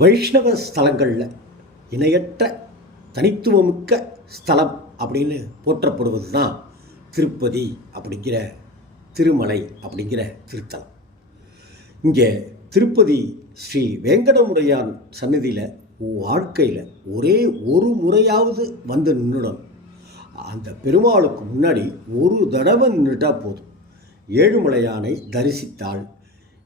வைஷ்ணவ ஸ்தலங்களில் இணையற்ற தனித்துவமிக்க ஸ்தலம் அப்படின்னு போற்றப்படுவது தான் திருப்பதி அப்படிங்கிற திருமலை அப்படிங்கிற திருத்தலம். இங்கே திருப்பதி ஸ்ரீ வேங்கடமுடையான் சன்னதியில் வாழ்க்கையில் ஒரே ஒரு முறையாவது வந்து நின்றுடணும் அந்த பெருமாளுக்கு முன்னாடி ஒரு தடவை நின்றுட்டால் போதும். ஏழுமலையானை தரிசித்தாள்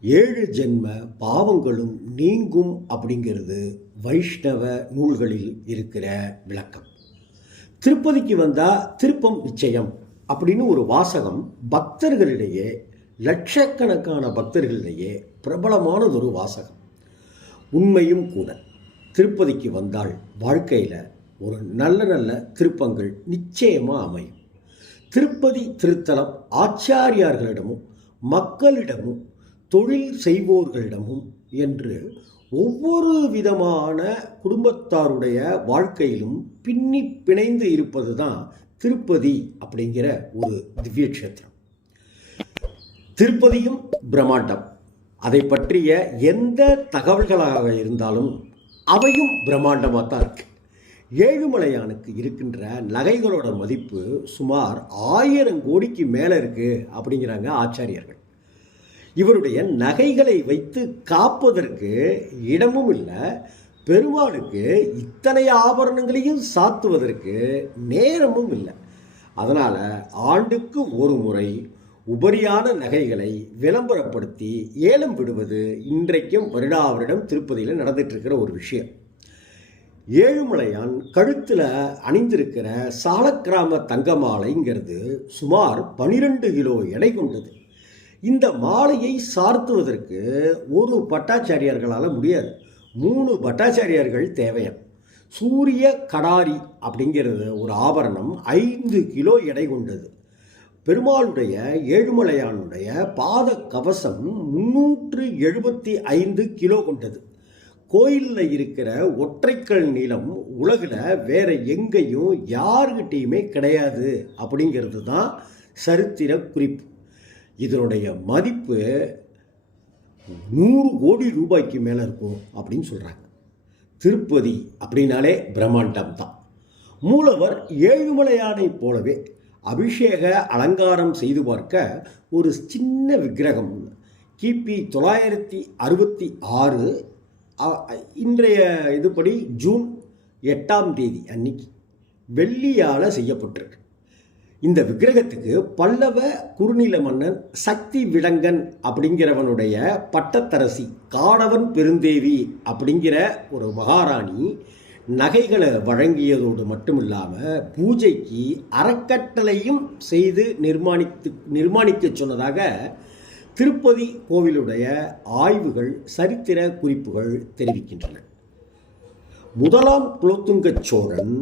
ஏழு ஜென்ம பாவங்களும் நீங்கும் அப்படிங்கிறது வைஷ்ணவ நூல்களில் இருக்கிற விளக்கம். திருப்பதிக்கு வந்தால் திருப்பம் நிச்சயம் அப்படின்னு ஒரு வாசகம் பக்தர்களிடையே லட்சக்கணக்கான பக்தர்களிடையே பிரபலமானதொரு வாசகம். உண்மையும் கூட திருப்பதிக்கு வந்தால் வாழ்க்கையில் ஒரு நல்ல நல்ல திருப்பங்கள் நிச்சயமாக அமையும். திருப்பதி திருத்தலம் ஆச்சாரியார்களிடமும் மக்களிடமும் தொழில் செய்வோர்களிடமும் என்று ஒவ்வொரு விதமான குடும்பத்தாருடைய வாழ்க்கையிலும் பின்னி பிணைந்து இருப்பது தான் திருப்பதி அப்படிங்கிற ஒரு திவ்ய கஷேத்திரம். திருப்பதியும் பிரம்மாண்டம். அதை பற்றிய எந்த தகவல்களாக இருந்தாலும் அவையும் பிரம்மாண்டமாக தான் இருக்கு. ஏழுமலையானுக்கு இருக்கின்ற நகைகளோட மதிப்பு சுமார் ஆயிரம் கோடிக்கு மேலே இருக்குது அப்படிங்கிறாங்க ஆச்சாரியர்கள். இவருடைய நகைகளை வைத்து காப்பதற்கு இடமும் இல்லை பெருமாளுக்கு இத்தனை ஆபரணங்களையும் சாத்துவதற்கு நேரமும் இல்லை. அதனால் ஆண்டுக்கு ஒரு முறை உபரியான நகைகளை விளம்பரப்படுத்தி ஏலம் விடுவது இன்றைக்கும் வருடா வருடம் திருப்பதியில் நடந்துட்டுருக்கிற ஒரு விஷயம். ஏழுமலையான் கழுத்தில் அணிந்திருக்கிற சாலக்கிராம தங்க மாலைங்கிறது சுமார் பனிரெண்டு கிலோ எடை கொண்டது. இந்த மாலையை சார்த்துவதற்கு ஒரு பட்டாச்சாரியார்களால் முடியாது. மூணு பட்டாச்சாரியார்கள் தேவையாம். சூரிய கடாரி அப்படிங்கிறது ஒரு ஆபரணம் ஐந்து கிலோ எடை கொண்டது. பெருமாளுடைய ஏழுமலையானுடைய பாத கவசம் முன்னூற்று எழுபத்தி ஐந்து கிலோ கொண்டது. கோயிலில் இருக்கிற ஒற்றைக்கல் நீளம் உலகில் வேற எங்கேயும் யாருக்கிட்டேயுமே கிடையாது அப்படிங்கிறது தான் சரித்திர குறிப்பு. இதனுடைய மதிப்பு நூறு கோடி ரூபாய்க்கு மேலே இருக்கும் அப்படின்னு சொல்கிறாங்க திருப்பதி அப்படின்னாலே பிரம்மாண்டம் தான். மூலவர் ஏழுமலையானை போலவே அபிஷேக அலங்காரம் செய்து பார்க்க ஒரு சின்ன விக்கிரகம். கிபி தொள்ளாயிரத்தி அறுபத்தி ஆறு இன்றைய இதுபடி ஜூன் எட்டாம் தேதி அன்னைக்கு வெள்ளியால் செய்யப்பட்டிருக்கு. இந்த விக்கிரகத்துக்கு பல்லவ குறுநில மன்னன் சக்தி விடங்கன் அப்படிங்கிறவனுடைய பட்டத்தரசி காடவன் பெருந்தேவி அப்படிங்கிற ஒரு மகாராணி நகைகளை வழங்கியதோடு மட்டும் இல்லாமல் பூஜைக்கு அறக்கட்டளையும் செய்து நிர்மாணித்து நிர்மாணிக்க சொன்னதாக திருப்பதி கோவிலுடைய ஆய்வுகள் சரித்திர குறிப்புகள் தெரிவிக்கின்றன. முதலாம் குலோத்துங்க சோழன்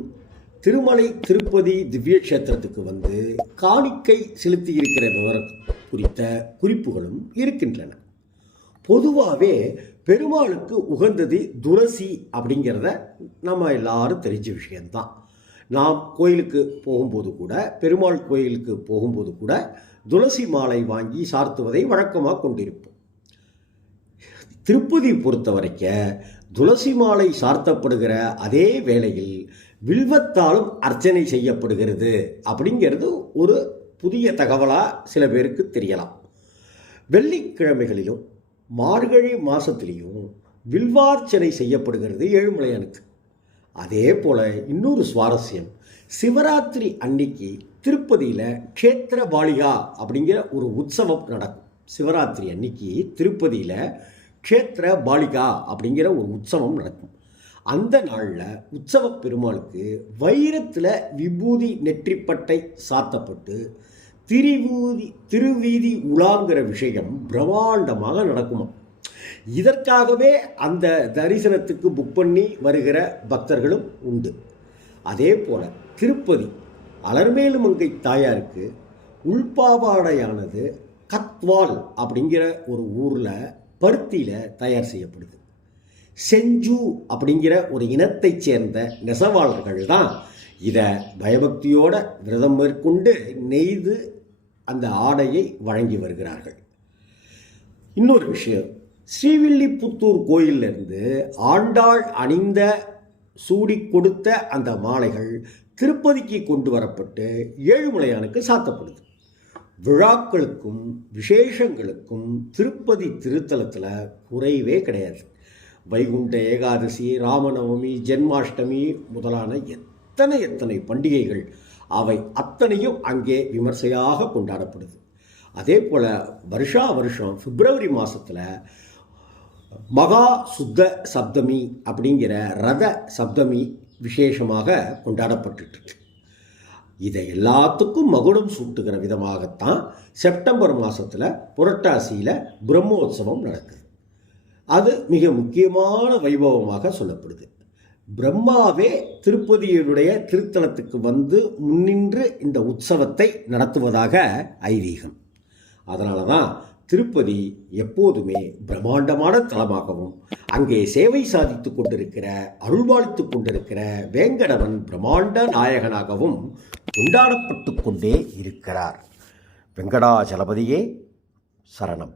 திருமலை திருப்பதி திவ்ய கஷேத்திரத்துக்கு வந்து காணிக்கை செலுத்தியிருக்கிற விவரம் குறித்த குறிப்புகளும் இருக்கின்றன. பொதுவாகவே பெருமாளுக்கு உகந்தது துளசி அப்படிங்கிறத நம்ம எல்லாரும் தெரிஞ்ச விஷயம்தான். நாம் கோயிலுக்கு போகும்போது கூட பெருமாள் கோயிலுக்கு போகும்போது கூட துளசி மாலை வாங்கி சார்த்துவதை வழக்கமாக கொண்டிருப்போம். திருப்பதி பொறுத்த வரைக்கும் துளசி மாலை சார்த்தப்படுகிற அதே வேளையில் வில்வத்தாலும் அர்ச்சனை செய்யப்படுகிறது அப்படிங்கிறது ஒரு புதிய தகவலாக சில பேருக்கு தெரியலாம். வெள்ளிக்கிழமைகளிலும் மார்கழி மாதத்துலேயும் வில்வார்ச்சனை செய்யப்படுகிறது ஏழுமலையானுக்கு. அதே போல் இன்னொரு சுவாரஸ்யம் சிவராத்திரி அன்னைக்கு திருப்பதியில் க்ஷேத்திர பாலிகா அப்படிங்கிற ஒரு உற்சவம் நடக்கும். சிவராத்திரி அன்னைக்கு திருப்பதியில் க்ஷேத்திர பாலிகா அப்படிங்கிற ஒரு உற்சவம் நடக்கும். அந்த நாளில் உற்சவ பெருமாளுக்கு வைரத்தில் விபூதி நெற்றிப்பட்டை சாத்தப்பட்டு திரிவூதி திருவீதி உலாங்கிற விஷயம் பிரம்மாண்டமாக நடக்குமா? இதற்காகவே அந்த தரிசனத்துக்கு புக் பண்ணி வருகிற பக்தர்களும் உண்டு. அதே போல் திருப்பதி அலர்மேலுமங்கை தாயாருக்கு உள்பாவாடையானது கத்வால் அப்படிங்கிற ஒரு ஊரில் பருத்தியில் தயார் செய்யப்படுது. செஞ்சு அப்படிங்கிற ஒரு இனத்தைச் சேர்ந்த நெசவாளர்கள் தான். இதை பயபக்தியோட விரதம் மேற்கொண்டு நெய்து அந்த ஆடையை வழங்கி வருகிறார்கள். இன்னொரு விஷயம் ஸ்ரீவில்லிபுத்தூர் கோயிலிருந்து ஆண்டாள் அணிந்த சூடி கொடுத்த அந்த மாலைகள் திருப்பதிக்கு கொண்டு வரப்பட்டு ஏழுமலையானுக்கு சாத்தப்படுது. விழாக்களுக்கும் விசேஷங்களுக்கும் திருப்பதி திருத்தலத்தில் குறைவே கிடையாது. வைகுண்ட ஏகாதசி ராமநவமி ஜென்மாஷ்டமி முதலான எத்தனை எத்தனை பண்டிகைகள் அவை அத்தனையும் அங்கே விமர்சையாக கொண்டாடப்படுது. அதே போல் வருஷா வருஷம் பிப்ரவரி மாதத்தில் மகா சுத்த சப்தமி அப்படிங்கிற ரத சப்தமி விசேஷமாக கொண்டாடப்பட்டுட்டு இதை எல்லாத்துக்கும் மகுடம் சூட்டுகிற விதமாகத்தான் செப்டம்பர் மாதத்தில் புரட்டாசியில் பிரம்மோத்சவம் நடக்குது. அது மிக முக்கியமான வைபவமாக சொல்லப்படுது. பிரம்மாவே திருப்பதியினுடைய திருத்தலத்துக்கு வந்து முன்னின்று இந்த உற்சவத்தை நடத்துவதாக ஐதீகம். அதனால தான் திருப்பதி எப்போதுமே பிரம்மாண்டமான தலமாகவும் அங்கே சேவை சாதித்து கொண்டிருக்கிற அருள்வாழ்த்து கொண்டிருக்கிற வேங்கடவன் பிரம்மாண்ட நாயகனாகவும் கொண்டாடப்பட்டு கொண்டே இருக்கிறார். வெங்கடாச்சலபதியே சரணம்.